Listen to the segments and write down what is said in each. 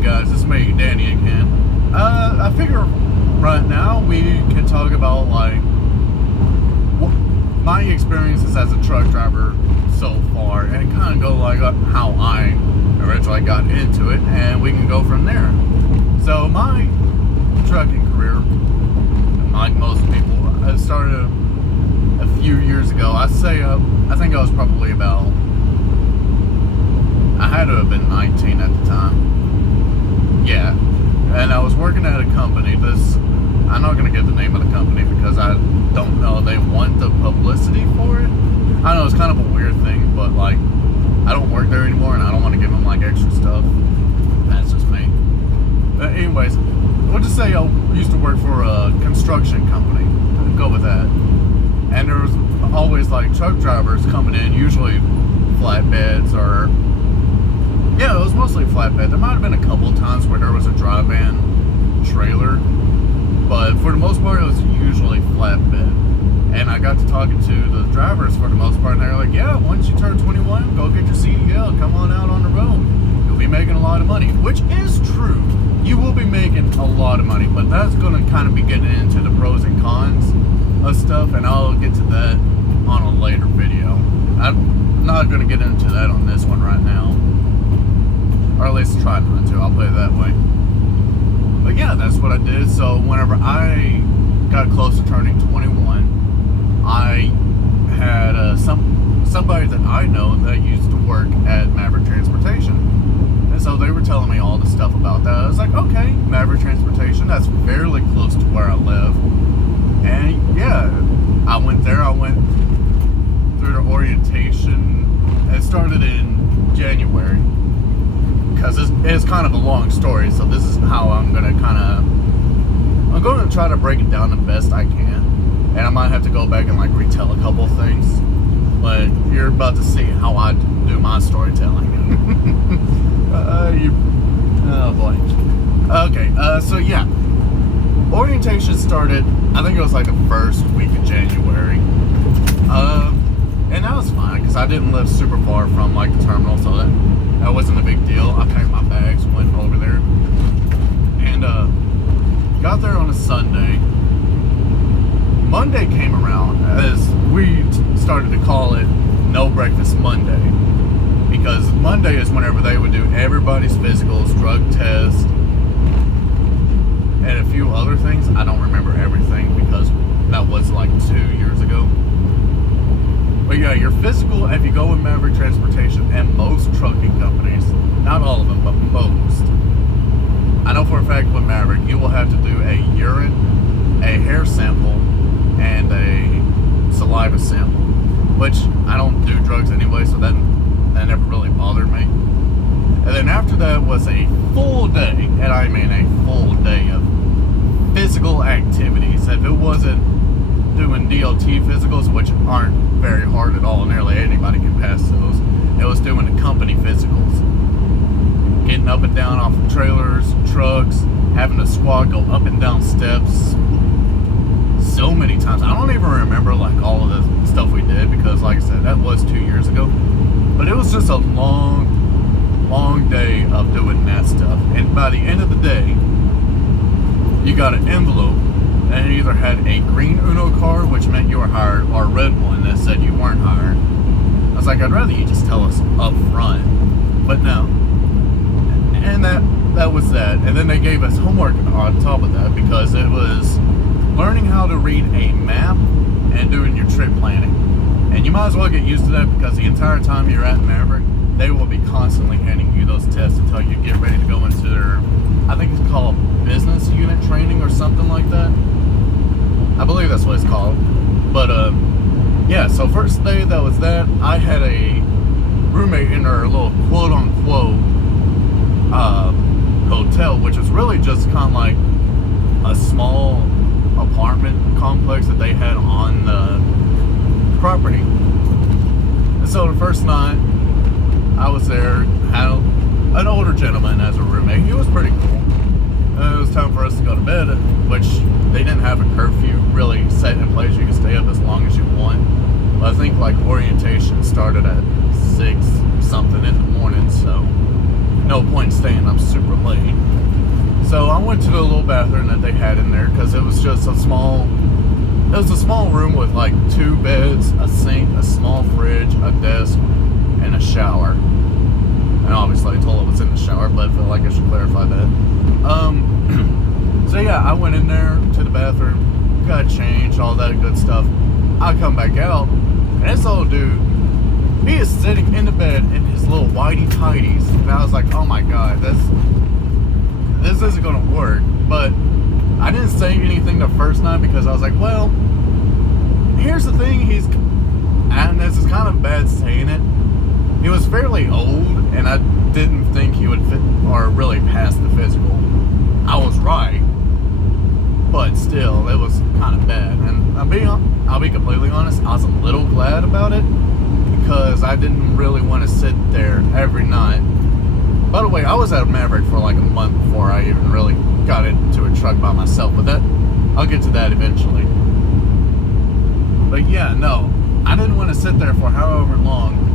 guys, it's me, Danny again. I figure right now we can talk about like my experiences as a truck driver so far, and kind of go like how I originally got into it, and we can go from there. So my trucking career, like most people, I started a few years ago. I think I was probably about, I had to have been 19 at the time. Yeah. And I was working at a company. I'm not going to give the name of the company because I don't know they want the publicity for it. I know it's kind of a weird thing, but like, I don't work there anymore and I don't want to give them like extra stuff. That's just me. But anyways, we'll just say I used to work for a construction company. Go with that. And there was always like truck drivers coming in, usually flatbeds or, yeah, it was mostly flatbed. There might have been a couple of times where there was a dry van trailer, but for the most part it was usually flatbed. And I got to talking to the drivers for the most part, and they were like, yeah, once you turn 21, go get your CDL, come on out on the road. You'll be making a lot of money, which is true. You will be making a lot of money, but that's going to kind of be getting into the pros and cons of stuff, and I'll get to that on a later video. I'm not going to get into that on this one right now. Or at least try not to, I'll put it that way. But yeah, that's what I did. So whenever I got close to turning 21, I had somebody that I know that used to work at Maverick Transportation. And so they were telling me all the stuff about that. I was like, okay, Maverick Transportation, that's fairly close to where I live. And yeah, I went there. I went through the orientation. It started in January. Because it's kind of a long story, so this is how I'm going to try to break it down the best I can. And I might have to go back and like retell a couple of things. But you're about to see how I do my storytelling. Oh boy. Okay, so yeah. Orientation started, I think it was like the first week of January. And that was fine, because I didn't live super far from like the terminal, so that wasn't a big deal. I packed my bags, went over there, and got there on a Sunday. Monday came around, as we started to call it No Breakfast Monday, because Monday is whenever they would do everybody's physicals, drug tests, and a few other things. I don't remember everything because that was like 2 years ago. But yeah, your physical, if you go with Maverick Transportation and most trucking companies, not all of them, but most, I know for a fact with Maverick, you will have to do a urine, a hair sample, and a saliva sample, which I don't do drugs anyway, so that never really bothered me. And then after that was a full day, and I mean a full day of physical activities. If it wasn't doing DLT physicals, which aren't very hard at all, nearly anybody can pass those, it was doing the company physicals. Getting up and down off of trailers, trucks, having to squat, go up and down steps so many times. I don't even remember like all of the stuff we did because like I said, that was 2 years ago. But it was just a long day of doing that stuff. And by the end of the day, you got an envelope and it either had a green Uno card, which meant you were hired, or a red one that said you weren't hired. I was like, I'd rather you just tell us up front. But no. And that was that. And then they gave us homework on top of that because it was learning how to read a map and doing your trip planning. And you might as well get used to that because the entire time you're at Maverick, they will be constantly handing you those tests until you get ready to go into their, I think it's called business unit training or something like that. I believe that's what it's called. But yeah, so first day that was that, I had a roommate in our little quote-unquote hotel, which was really just kind of like a small apartment complex that they had on the property. And so the first night I was there, had an older gentleman as a roommate. He was pretty cool. And it was time for us to go to bed, which they didn't have a curfew really set in place. You can stay up as long as you want. But I think like orientation started at 6 something in the morning, so no point staying up super late. So I went to the little bathroom that they had in there because it was just a small room with like 2 beds, a sink, a small fridge, a desk, and a shower. And obviously I told it was in the shower, but I feel like I should clarify that. So yeah, I went in there to the bathroom, got changed, all that good stuff. I come back out, and this old dude, he is sitting in the bed in his little whitey tighties. And I was like, oh my god, this isn't gonna work. But I didn't say anything the first night because I was like, well, here's the thing, and this is kind of bad saying it, he was fairly old, and I didn't think he would fit or really pass the physical. I was right, but still, it was kind of bad. And I'll be completely honest, I was a little glad about it because I didn't really want to sit there every night. By the way, I was at Maverick for like a month before I even really got into a truck by myself, but I'll get to that eventually. But yeah, no, I didn't want to sit there for however long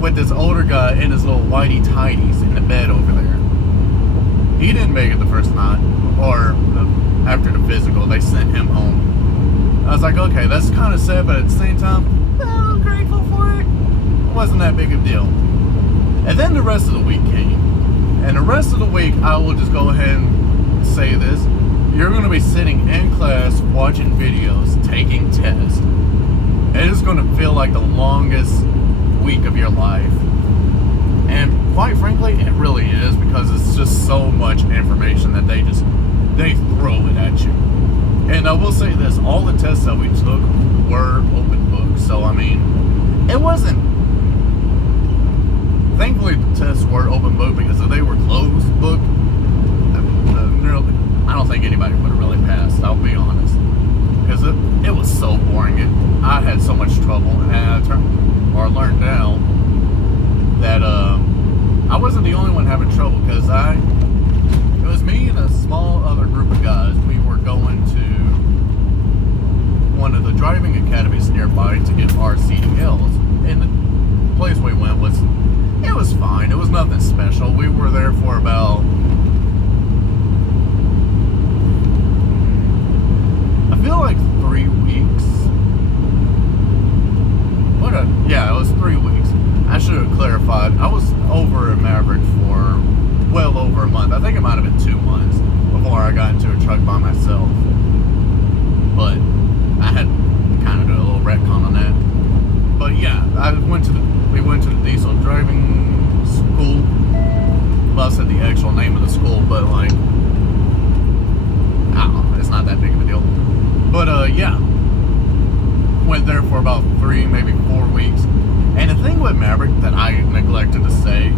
with this older guy in his little whitey tighties in the bed over there. He didn't make it the first night, or after the physical, they sent him home. I was like, okay, that's kind of sad, but at the same time, I'm grateful for it. It wasn't that big of a deal. And then the rest of the week came. And the rest of the week, I will just go ahead and say this. You're going to be sitting in class, watching videos, taking tests. It is going to feel like the longest week of your life. And quite frankly, it really is, because it's just so much information that they throw it at you. And I will say this, all the tests that we took were open book. So, I mean, it wasn't... Thankfully, the tests were open book, because if they were closed book, I don't think anybody would have really passed, I'll be honest. Because it was so boring. I had so much trouble, and I learned now that I wasn't the only one having trouble, because it was me and a small other group of guys. We were going to one of the driving academies nearby to get our CDLs, and the place we went was fine. It was nothing special. We were there for about, I feel like 3 weeks. Yeah, it was 3 weeks. I should have clarified. I was over at Maverick for well over a month. I think it might have been 2 months before I got into a truck by myself. But I had kind of done a little retcon on that. But yeah, we went to the diesel driving school. Well, I said the actual name of the school, but like, I don't know, it's not that big of a deal. But yeah, went there for about 3, maybe 4 weeks. And the thing with Maverick that I neglected to say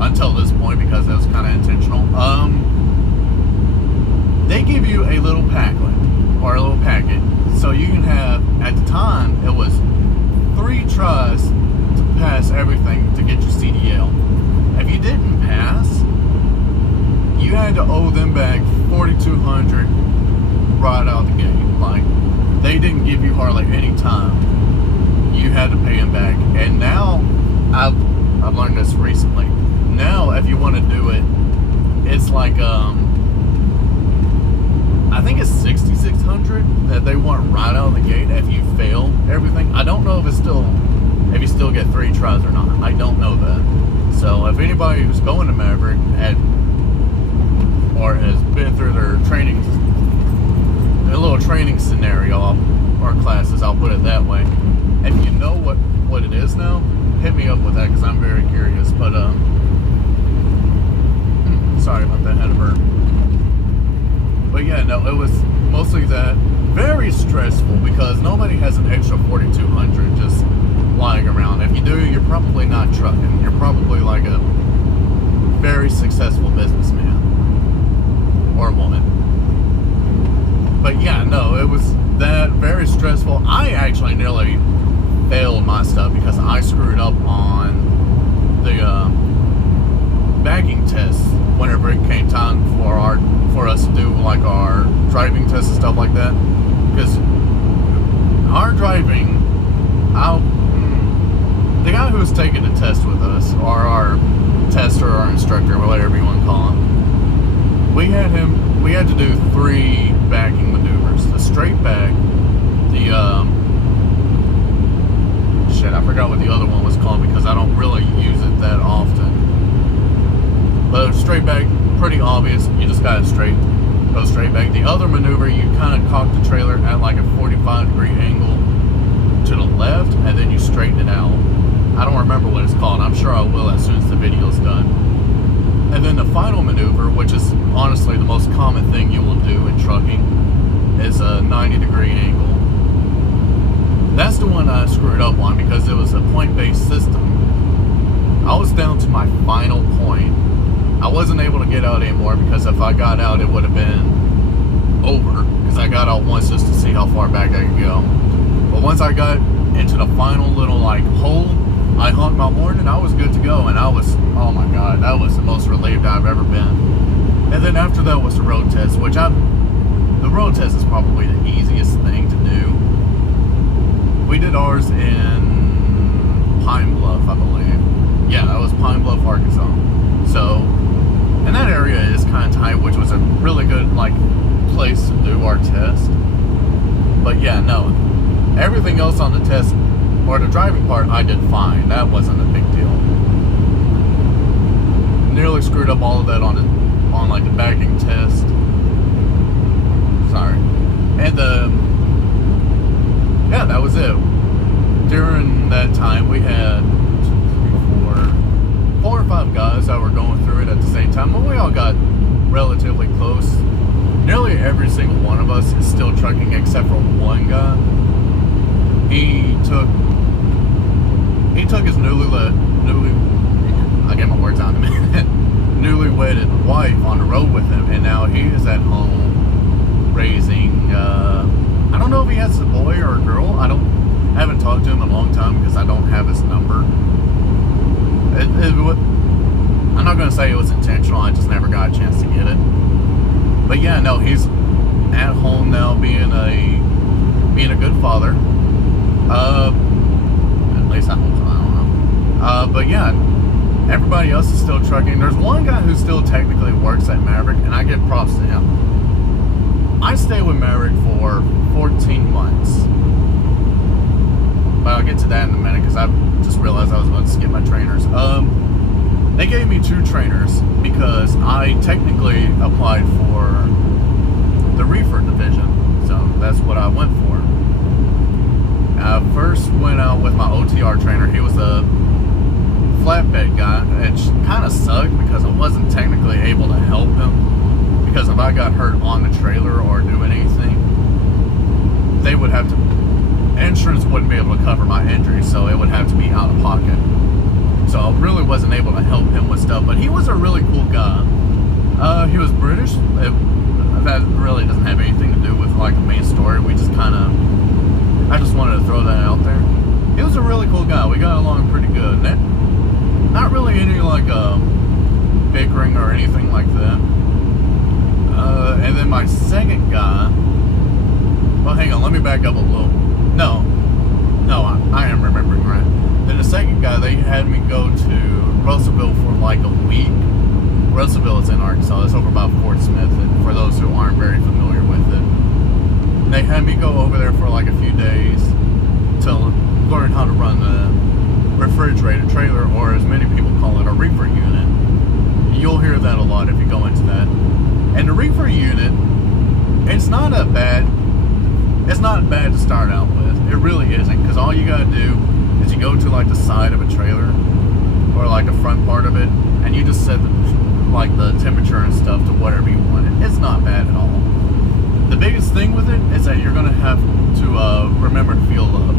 until this point, because it was kind of intentional, they give you a little packlet or a little packet, so you can have, at the time, it was 3 tries to pass everything to get your CDL. If you didn't pass, you had to owe them back $4,200 right out the gate. Like, they didn't give you hardly any time. You had to pay them back. And now, I've learned this recently. Now, if you want to do it, it's like, I think it's $6,600 that they want right out of the gate if you fail everything. I don't know if you still get 3 tries or not. I don't know that. So if anybody who's going to Maverick or has been through their training, a little training scenario or classes, I'll put it that way. If you know what it is now, hit me up with that, because I'm very curious. But sorry about that, had a burp. But yeah, no, it was mostly that. Very stressful, because nobody has an extra $4,200 just lying around. If you do, you're probably not trucking. You're probably like a very successful businessman or woman. But yeah, no, it was that very stressful. I actually nearly failed my stuff because I screwed up on the bagging tests whenever it came time for us to do like our driving tests and stuff like that. Because our driving, the guy who was taking the test with us, or our tester or instructor, or whatever you want to call him. We had to do 3 backing maneuvers. The straight back, the, shit, I forgot what the other one was called because I don't really use it that often. But straight back, pretty obvious. You just gotta go straight back. The other maneuver, you kind of cock the trailer at like a 45-degree angle to the left, and then you straighten it out. I don't remember what it's called. I'm sure I will as soon as the video's done. And then the final maneuver, which is honestly the most common thing you will do in trucking, is a 90-degree angle. That's the one I screwed up on because it was a point-based system. I was down to my final point. I wasn't able to get out anymore because if I got out, it would have been over. Because I got out once just to see how far back I could go. But once I got into the final little like hole, I honked my horn and I was good to go. And I was, oh my god, that was the most relieved I've ever been. And then after that was the road test, which the road test is probably the easiest thing to do. We did ours in Pine Bluff, I believe. Yeah, that was Pine Bluff, Arkansas. So, and that area is kind of tight, which was a really good like place to do our test. But yeah, no, everything else on the test or the driving part, I did fine. That wasn't a big deal. Nearly screwed up all of that on like the backing test. Sorry, and yeah, that was it. During that time, we had 4 or 5 guys that were going through it at the same time, but we all got relatively close. Nearly every single one of us is still trucking except for one guy. He took his I get my words out in a minute, newly-wedded wife on the road with him, and now he is at home raising, I don't know if he has a boy or a girl. I haven't talked to him in a long time because I don't have his number. I'm not going to say it was intentional, I just never got a chance to get it. But yeah, no, he's at home now being a good father. At least I hope so, I don't know. But yeah, everybody else is still trucking. There's one guy who still technically works at Maverick, and I give props to him. I stayed with Maverick for 14 months. But I'll get to that in a minute because I just realized I was about to skip my trainers. They gave me 2 trainers because I technically applied for the reefer division. So that's what I went for. I first went out with my OTR trainer. He was a flatbed guy. It kind of sucked because I wasn't technically able to help him. Because if I got hurt on the trailer or doing anything, they would have to... Insurance wouldn't be able to cover my injury, so it would have to be out of pocket. So I really wasn't able to help him with stuff, but he was a really cool guy. He was British. That really doesn't have anything to do with like the main story. We just kind of... I just wanted to throw that out there. He was a really cool guy. We got along pretty good. Not really any like bickering or anything like that. And then my second guy... Well, hang on, let me back up a little. No, I am remembering right. Then the second guy, they had me go to Russellville for like a week. Russellville is in Arkansas. It's over by Fort Smith, and for those who aren't very familiar with it. They had me go over there for like a few days to learn how to run the refrigerated trailer, or as many people call it, a reefer unit. You'll hear that a lot if you go into that. And the reefer unit, it's not bad to start out with. It really isn't, because all you gotta do is you go to like the side of a trailer or like the front part of it, and you just set the temperature and stuff to whatever you want. It's not bad at all. The biggest thing with it is that you're gonna have to remember to fuel up,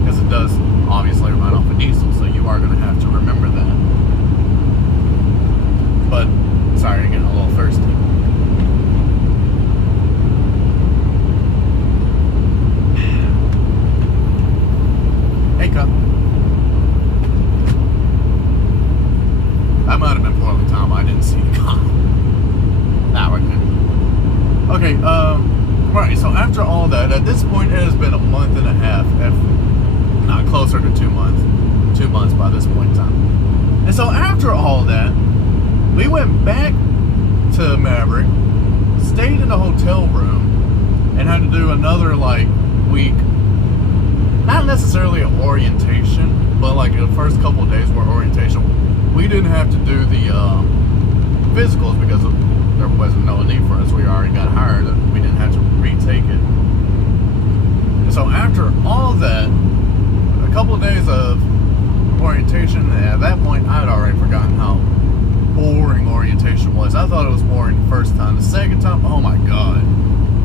because it does obviously run off of diesel, so you are gonna have to remember that. But sorry, getting a little thirsty. Hey, Cup. That might have been poorly timed. I didn't see the cop. Nah, we're good. Okay, right, so after all that, at this point it has been a month and a half, if not closer to 2 months. 2 months by this point in time. And so after all that, we went back to Maverick, stayed in the hotel room, and had to do another like week. Not necessarily an orientation, but like the first couple of days were orientation. We didn't have to do the physicals because there wasn't no need for us. We already got hired. We didn't have to retake it. And so after all that, a couple of days of orientation, at that point I had already forgotten how boring orientation was. I thought it was boring the first time. The second time, oh my god,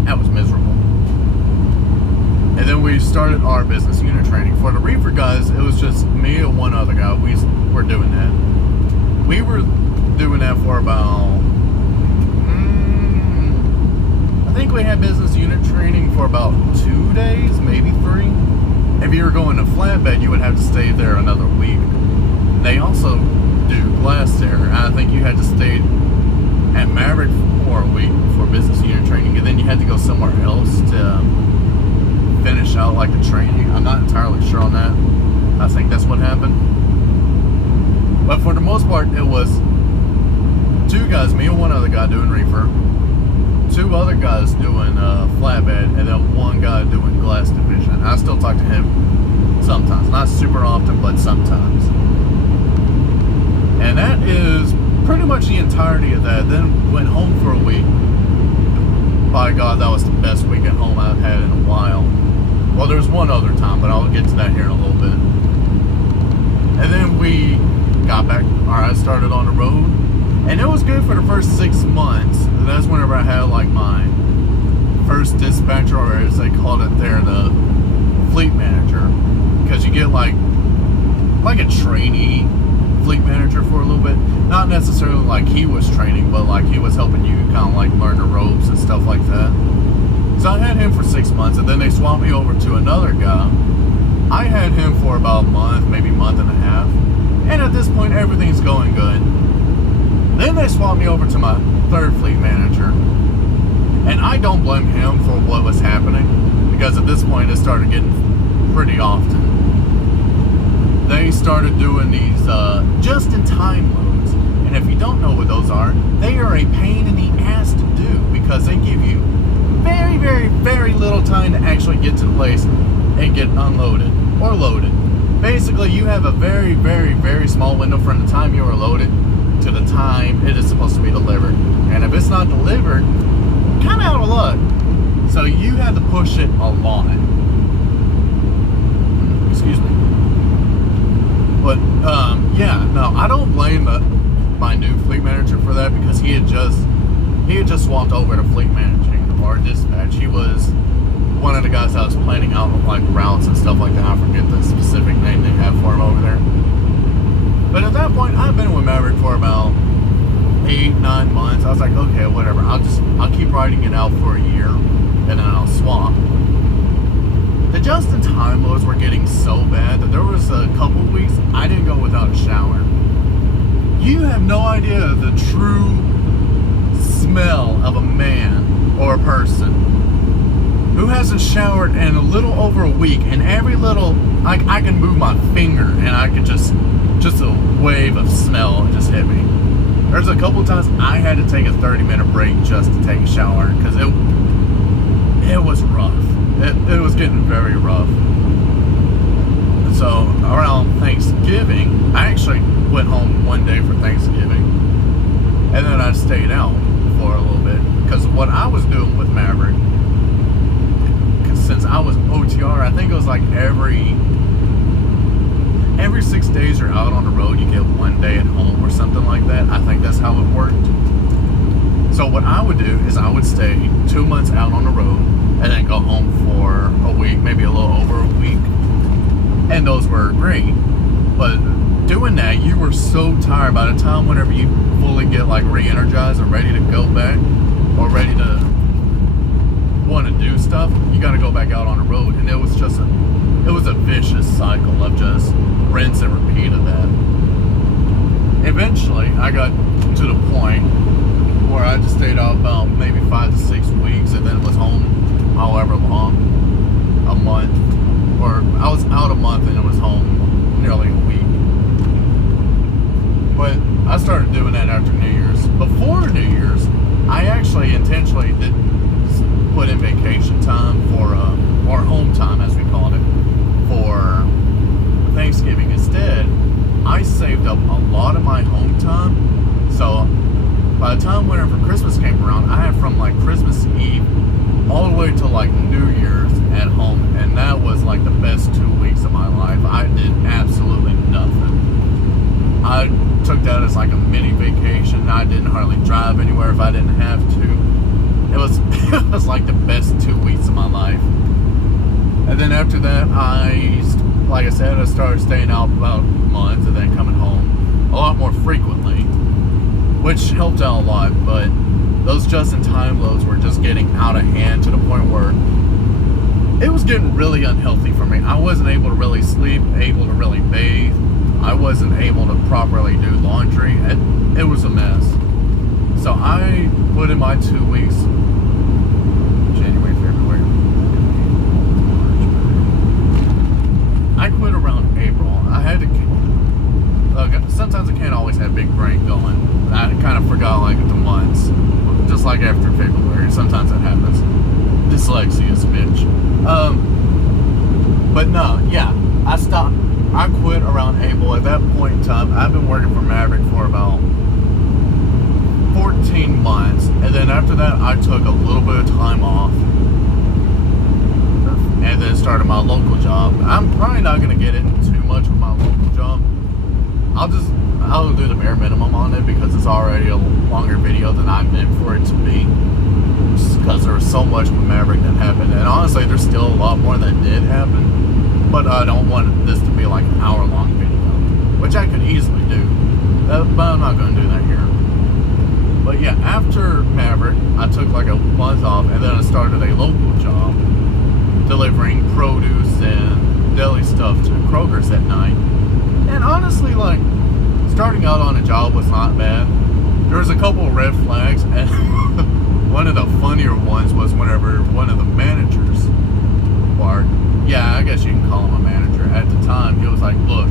that was miserable. And then we started our business unit training. For the reefer guys, it was just me and one other guy. We were doing that. We were doing that for about, I think we had business unit training for about 2 days, maybe 3. If you were going to flatbed, you would have to stay there another week. They also do glass there. I think you had to stay at Maverick for a week for business unit training, and then you had to go somewhere else to finish out like the training. I'm not entirely sure on that. I think that's what happened. But for the most part, it was 2 guys, me and one other guy doing reefer, 2 other guys doing flatbed, and then 1 guy doing glass division. I still talk to him sometimes, not super often, but sometimes. And that is pretty much the entirety of that. Then went home for a week. By God, that was the best week at home I've had in a while. Well, there's one other time, but I'll get to that here in a little bit. And then we got back, I started on the road. And it was good for the first 6 months. And that's whenever I had like my first dispatcher, or as they called it there, the fleet manager. Because you get like a trainee fleet manager for a little bit. Not necessarily like he was training, but like he was helping you kind of like learn the ropes and stuff like that. So I had him for 6 months, and then they swapped me over to another guy. I had him for about a month, maybe month and a half. And at this point, everything's going good. Then they swapped me over to my 3rd fleet manager. And I don't blame him for what was happening, because at this point it started getting pretty often. They started doing these just-in-time loads. And if you don't know what those are, they are a pain in the ass to do, because they give you very, very, very little time to actually get to the place and get unloaded or loaded. Basically, you have a very, very, very small window from the time you are loaded to the time it is supposed to be delivered. And if it's not delivered, kind of out of luck. So you had to push it a lot. Excuse me. But yeah, no, I don't blame my new fleet manager for that, because he had just swapped over to fleet managing or dispatch. He was one of the guys that was planning out like routes and stuff like that. I forget the specific name they have for him over there. But at that point, I've been with Maverick for about 8-9 months. I was like, okay, whatever. I'll keep riding it out for a year, and then I'll swap. The just-in-time loads were getting so bad that there was a couple weeks I didn't go without a shower. You have no idea the true smell of a man or a person who hasn't showered in a little over a week, and every little, I can move my finger and I could just a wave of smell just hit me. There's a couple times I had to take a 30-minute break just to take a shower, because it was rough. It was getting very rough. So around Thanksgiving, I actually went home one day for Thanksgiving, and then I stayed out for a little bit, because what I was doing with Maverick, since I was OTR, I think it was like every 6 days you're out on the road, you get 1 day at home or something like that. I think that's how it worked. So what I would do is I would stay 2 months out on the road, and then go home for a week, maybe a little over a week. And those were great. But doing that, you were so tired by the time whenever you fully get like re-energized and ready to go back, or ready to want to do stuff, you got to go back out on the road. And it was a vicious cycle of just rinse and repeat of that. Eventually, I got to the point where I just stayed out about maybe 5 to 6 weeks, and then was home however long, a month, or I was out a month and it was home nearly a week. But I started doing that after New Year's. Before New Year's, I actually intentionally did put in vacation time for, or home time as we called it, for Thanksgiving. Instead, I saved up a lot of my home time. So by the time whenever Christmas came around, I had from like Christmas Eve all the way to like New Year's at home, and that was like the best 2 weeks of my life. I did absolutely nothing. I took that as like a mini vacation. I didn't hardly drive anywhere if I didn't have to. It was like the best 2 weeks of my life. And then after that, like I said, I started staying out about months and then coming home a lot more frequently, which helped out a lot. But those just-in-time loads were just getting out of hand to the point where it was getting really unhealthy for me. I wasn't able to really sleep, able to really bathe. I wasn't able to properly do laundry. It was a mess. So I put in my 2 weeks, January, February, March. I quit around April. I had to, sometimes I can't always have big brain going. I kind of forgot like the months, just like after February. Sometimes that happens. Dyslexia, bitch. But no, yeah, I quit around April. At that point in time, I've been working for Maverick for about 14 months, and then after that I took a little bit of time off and then started my local job. I'm probably not going to get into too much with my local job. I'll do the bare minimum on it because it's already a longer video than I meant for it to be, just because there was so much with Maverick that happened, and honestly there's still a lot more that did happen, but I don't want this to be like an hour-long video, which I could easily do, but I'm not going to do that here. But yeah, after Maverick, I took like a month off, and then I started a local job delivering produce and deli stuff to Kroger's at night. And honestly, like, starting out on a job was not bad. There was a couple of red flags, and one of the funnier ones was whenever one of the managers, or yeah, I guess you can call him a manager at the time, he was like, look,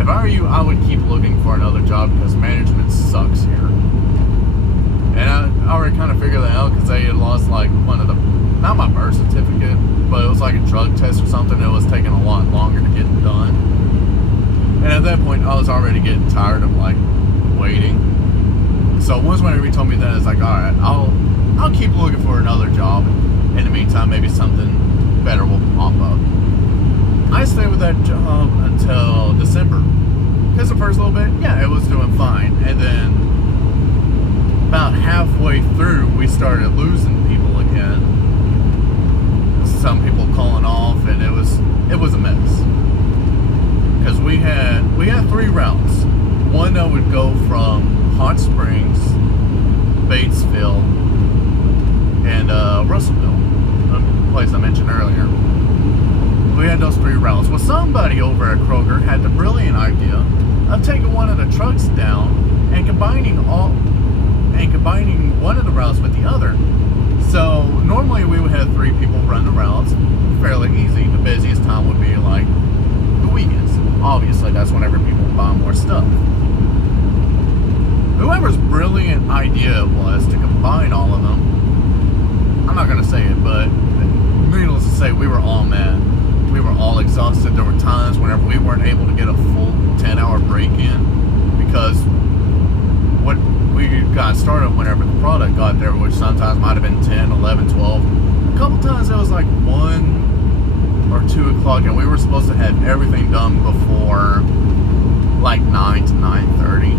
if I were you, I would keep looking for another job because management sucks here. And I already kind of figured that out because they had lost like one of the, not my birth certificate, but it was like a drug test or something. It was taking a lot longer to get done. And at that point, I was already getting tired of like waiting. So once whenever he told me that, it's like, all right, I'll keep looking for another job. In the meantime, maybe something better will pop up. I stayed with that job until December. Because the first little bit, yeah, it was doing fine. And then about halfway through, we started losing people again. Some people calling off, and it was a mess. Because we had 3 routes. One that would go from Hot Springs, Batesville, and Russellville, the place I mentioned earlier. We had those 3 routes. Well, somebody over at Kroger had the brilliant idea of taking one of the trucks down and combining one of the routes with the other. So normally we would have 3 people run the routes, fairly easy. The busiest time would be like the weekends. Obviously, that's whenever people buy more stuff. Whoever's brilliant idea it was to combine all of them, I'm not going to say it, but needless to say, we were all mad. We were all exhausted. There were times whenever we weren't able to get a full 10-hour break in because what we got started whenever the product got there, which sometimes might have been 10, 11, 12. A couple times it was like 1 or 2 o'clock, and we were supposed to have everything done before like 9 to 9:30,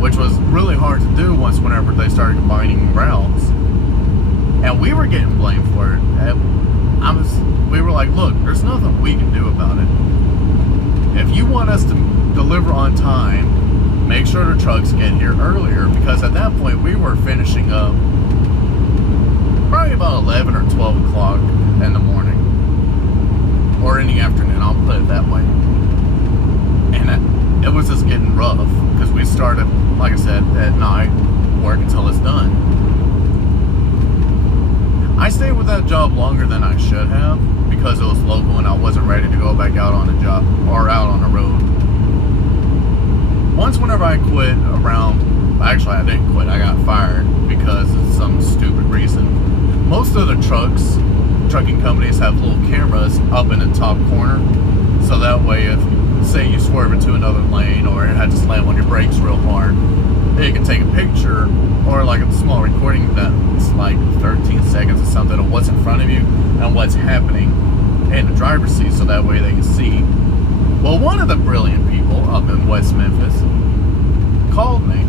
which was really hard to do whenever they started combining routes. And we were getting blamed for it. We were like, look, there's nothing we can do about it. If you want us to deliver on time, make sure the trucks get here earlier, because at that point we were finishing up probably about 11 or 12 o'clock in the morning, or in the afternoon, I'll put it that way. And it was just getting rough because we started, like I said, at night, work until it's done. I stayed with that job longer than I should have because it was local and I wasn't ready to go back out on the job or out on the road. once whenever I quit around, actually I didn't quit, I got fired because of some stupid reason. Most of the trucking companies have little cameras up in the top corner, so that way if, say you swerve into another lane or it had to slam on your brakes real hard, it can take a picture or like a small recording that's like 13 seconds or something of what's in front of you and what's happening in the driver's seat, so that way they can see. Well, one of the brilliant people up in West Memphis called me.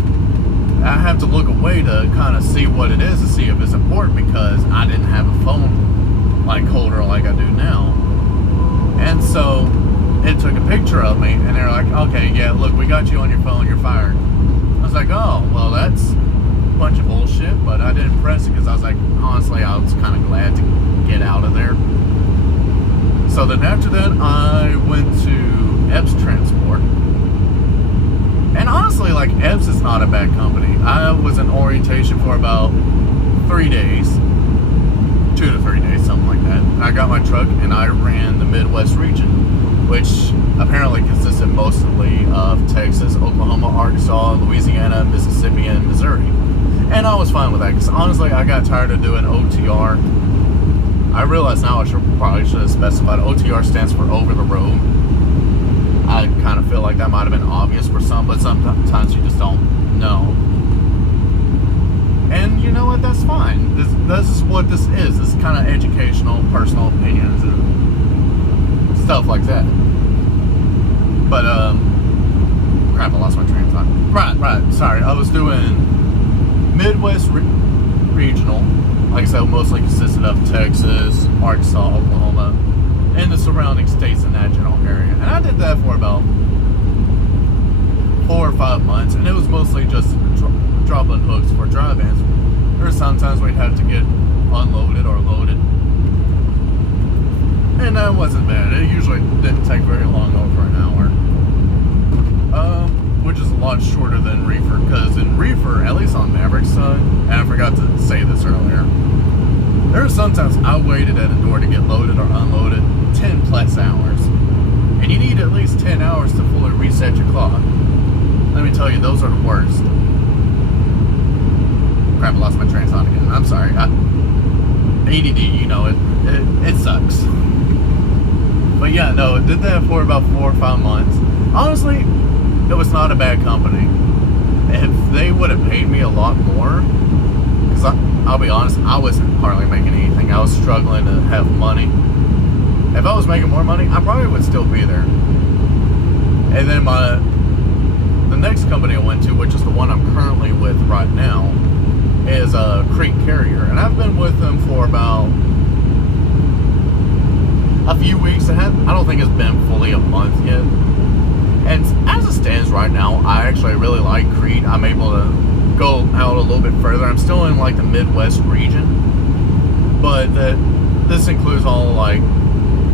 I have to look away to kind of see what it is, to see if it's important, because I didn't have a phone like holder like I do now. And so it took a picture of me, and they're like, okay, yeah, look, we got you on your phone, you're fired. I was like, oh, well, that's a bunch of bullshit, but I didn't press it because I was like, honestly, I was kind of glad to get out of there. So then after that, I went to Epps Transport. And honestly, like, Epps is not a bad company. I was in orientation for about 3 days, 2 to 3 days, something like that. And I got my truck and I ran the Midwest region, which apparently consisted mostly of Texas, Oklahoma, Arkansas, Louisiana, Mississippi, and Missouri. And I was fine with that, because honestly, I got tired of doing OTR. I realize now I probably should have specified OTR stands for over the road. I kind of feel like that might have been obvious for some, but sometimes you just don't know. And you know what? That's fine. This is what this is. This is kind of educational, personal opinions, and stuff like that. But, crap, I lost my train of thought. Right, sorry. I was doing Midwest Regional. Like I said, mostly consisted of Texas, Arkansas, Oklahoma, and the surrounding states in that general area. And I did that for about 4 or 5 months, and it was mostly just dropping hooks for dry vans. There were sometimes we'd have to get unloaded or loaded, and that wasn't bad. It usually didn't take very long, over an hour, which is a lot shorter than reefer, because in reefer, at least on Maverick's side, and I forgot to say this earlier, there were sometimes I waited at a door to get loaded or unloaded 10 plus hours, and you need at least 10 hours to fully reset your clock. Let me tell you, those are the worst. Crap, I lost my train of thought again. I'm sorry. ADD, you know, it sucks. But yeah, no, it did that for about 4 or 5 months. Honestly, it was not a bad company. If they would have paid me a lot more, because I'll be honest, I wasn't hardly making anything. I was struggling to have money. If I was making more money, I probably would still be there. And then the next company I went to, which is the one I'm currently with right now, is Creek Carrier, and I've been with them for about a few weeks. I don't think it's been fully a month yet. And as it stands right now, I actually really like Creek. I'm able to go out a little bit further. I'm still in like the Midwest region, but this includes all like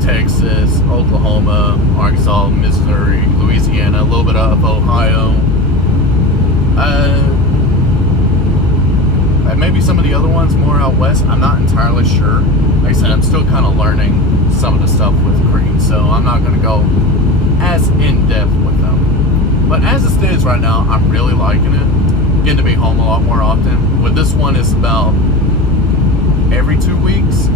Texas, Oklahoma, Arkansas, Missouri, Louisiana, a little bit of Ohio, and maybe some of the other ones more out west. I'm not entirely sure. Like I said, I'm still kind of learning some of the stuff with Creed, so I'm not going to go as in-depth with them. But as it stands right now, I'm really liking it. Getting to be home a lot more often. With this one, it's about every 2 weeks.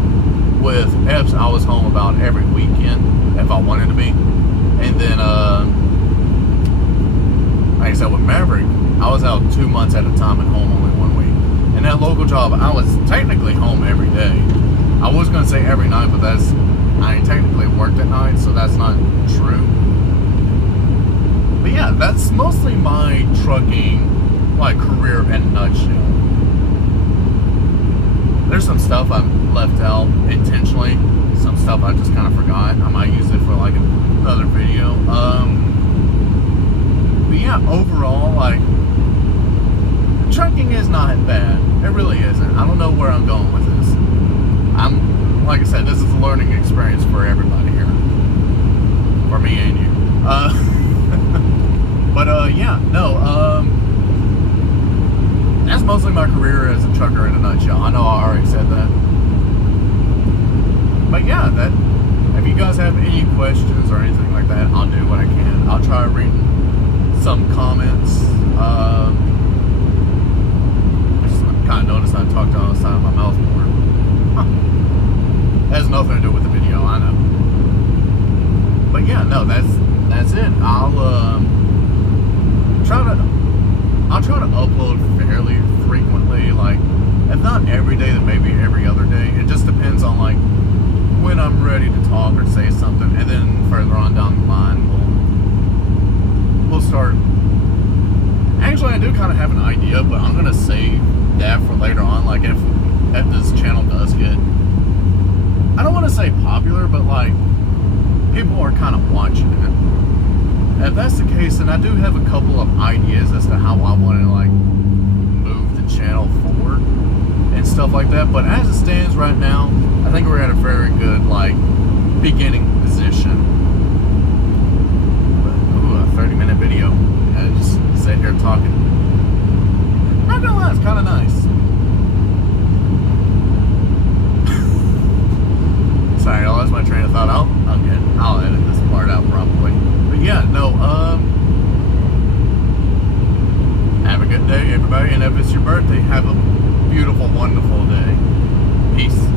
With Epps, I was home about every weekend if I wanted to be. And then, like I said, with Maverick, I was out 2 months at a time and home only 1 week. And that local job, I was technically home every day. I was going to say every night, but I technically worked at night, so that's not true. But yeah, that's mostly my trucking, like, career in a nutshell. There's some stuff I've left out intentionally. Some stuff I just kind of forgot. I might use it for like another video. But yeah, overall, like, trucking is not bad. It really isn't. I don't know where I'm going with this. Like I said, this is a learning experience for everybody here. For me and you. But yeah, no, that's mostly my career as a trucker in a nutshell. I know I already said that. But yeah, if you guys have any questions or anything like that, I'll do what I can. I'll try reading some comments. I just kind of noticed I talked on the side of my mouth more. Has nothing to do with the video, I know. But yeah, no, that's it. I'll try to upload fairly frequently, like if not every day, then maybe every other day. It just depends on like when I'm ready to talk or say something, and then further on down the line we'll start. Actually, I do kind of have an idea, but I'm gonna save that for later on. Like if this channel does get, I don't want to say popular, but like people are kind of watching it. If that's the case, then I do have a couple of ideas as to how I want to like move the channel forward and stuff like that. But as it stands right now, I think we're at a very good like beginning position. But, ooh, a 30-minute video. I just sit here talking. Not gonna lie, it's kind of nice. Sorry, I lost my train of thought. I'll edit this part out probably. But yeah, no, have a good day, everybody, and if it's your birthday, have a beautiful, wonderful day. Peace.